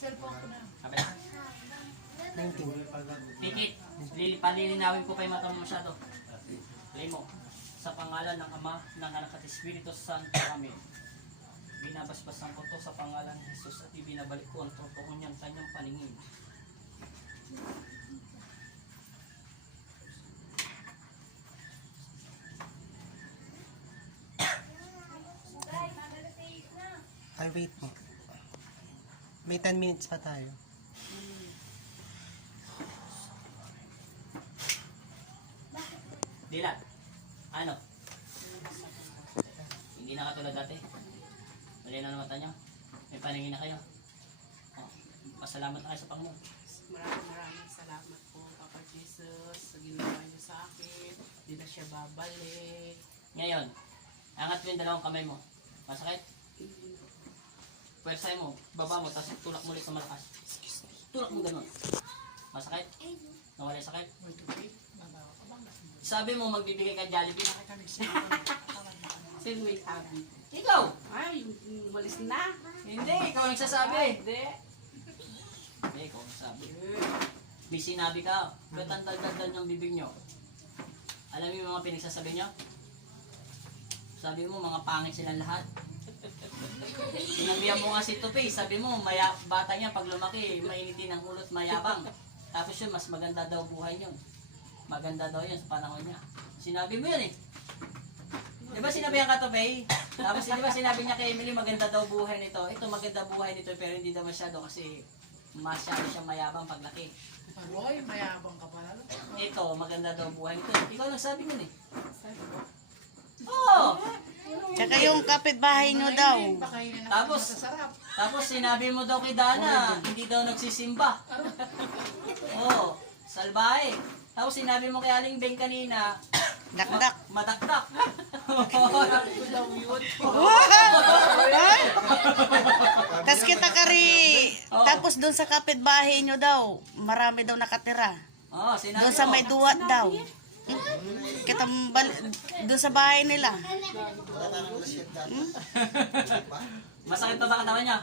cellphone ko na. Sabi na. 19. Tikit, palilinawin ko pa yung mata mo masyado. Play mo. Sa pangalan ng Ama, ng Anak at Espiritu Santo, Amen. Binabasbasan ko to sa pangalan ni Jesus at ibinabalik ko ang totoo niyang kanyang paningin. Ay, wait mo. May 10 minutes pa tayo. Dila, ano? Hindi na katulad dati. Mali na mata niyo. May paningin na kayo. Oh, pasalamat na kayo sa Panginoon. Maraming salamat po, Papa Jesus, sa ginawa niyo sa akin. Hindi na siya babalik. Ngayon, angat mo yung dalawang kamay mo. Masakit? Pwersay mo, baba mo, tapos tulak mo ulit sa malakas. Tulak mo ganun. Masakit? Nawala yung sakit? Sabi mo magbibigay ka Jollibee. Sino may sabi? Ikaw! Ay, walis na. Hindi, ikaw ang nagsasabi. Hindi. Hindi, ikaw ang nagsasabi. May sinabi ka, ba't ang daldal ng bibig nyo? Alam mo yung mga pinagsasabi nyo? Sabi mo, mga pangit silang lahat. Sinabihan mo nga si Tupi, sabi mo, bata niya pag lumaki, mainitin ang ulot, mayabang. Tapos yun, mas maganda daw buhay niyo. Maganda daw yun sa panahon niya. Sinabi mo yun eh. Di ba sinabihan ka Tupi? Tapos di ba sinabi niya kay Emily, maganda daw buhay nito. Ito maganda buhay nito, pero hindi daw masyado kasi masyado siya mayabang paglaki. Roy, mayabang ka pala. Ito, maganda daw buhay nito. Ikaw nagsabi yun eh. Oo! Tsaka yung kapitbahay nyo daw. Tapos sinabi mo daw kay Dana, hindi daw nagsisimba. Oo, salbahe. Tapos sinabi mo kay Aling Beng kanina, Dakdak. madakdak. Tapos kita kari. Tapos doon sa kapitbahay nyo daw, marami daw nakatira. Oo, sinabi Doon sa mo. may duwat daw. Kita doon sa bahay nila. Masakit pa ba katawan niya?